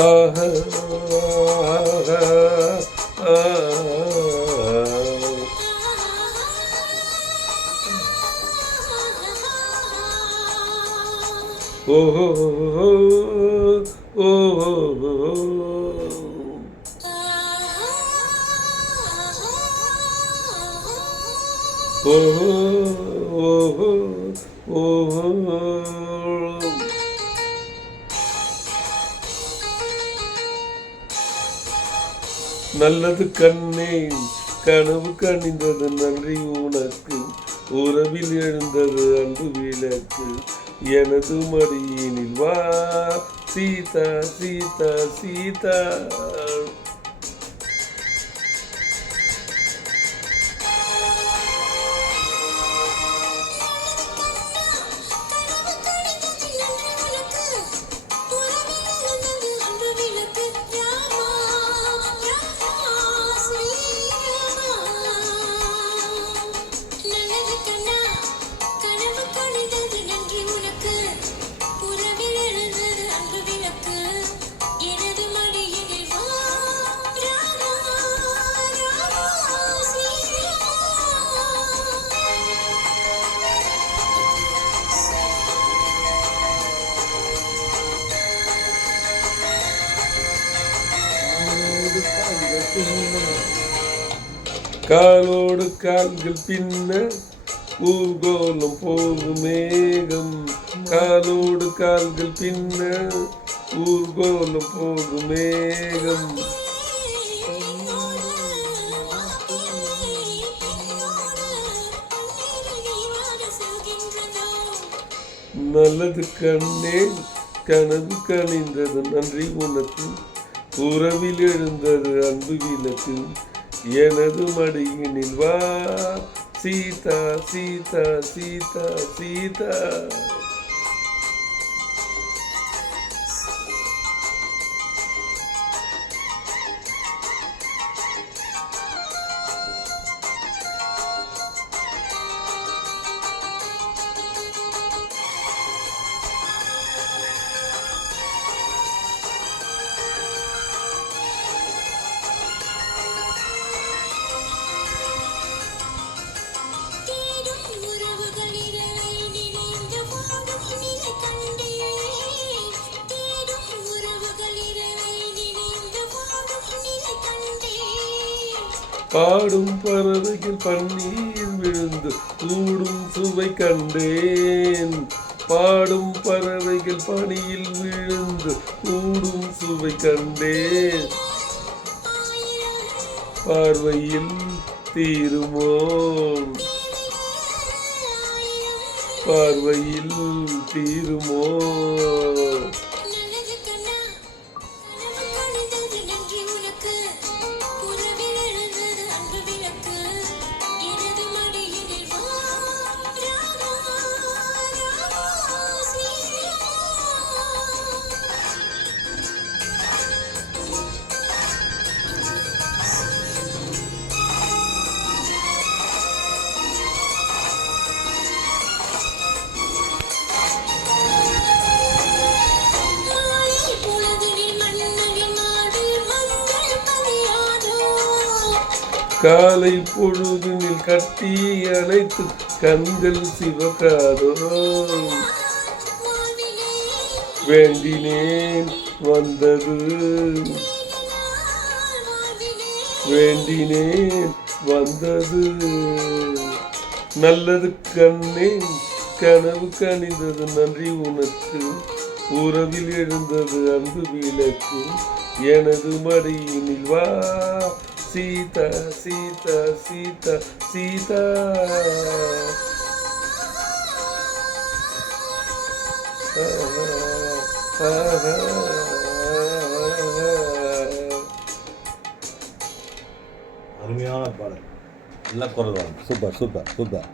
ஆஹா ஓஹோ ஓஹோ ஓஹோ ஓஹோ. நல்லது கண்ணே கனவு கணிந்தது நன்றி உனக்கு, உறவில் எழுந்தது அன்பு விளக்கு, எனது மடியினில் வா சீதா சீதா சீதா. காலோடு கால்கள் பின்ன ஊர்கோலம் போகும் மேகம், காலோடு கால்கள் பின்ன ஊர்கோலம் போகும் மேகம். நல்லது கண்ணே கனவு கணிந்தது நன்றி உனக்கு, உறவில் எழுந்தது அன்பு விளக்கு, எனது மடியினில் வா சீதா சீதா சீதா சீதா. பாடும் பறவைகள் பன்னீர் விழுந்து கூடும் சுவை கண்டேன், பாடும் பறவைகள் பனியில் விழுந்து கூடும் சுவை கண்டேன், பார்வையில் தீருமோ பார்வையில் தீருமோ. காலை பொழுதினில் கட்டி அணைத்து கண்கள் சிவக்காதோ, வேண்டினேன் வந்தது வேண்டினேன் வந்தது. நல்லது கண்ணே கனவு கணிந்தது நன்றி உனக்கு, உறவில் எழுந்தது அன்பு விளக்கு, எனது மடியினில் வா சீதா சீதா சீதா சீதா. அருமையான பாடல், நல்ல குரல். Super super super.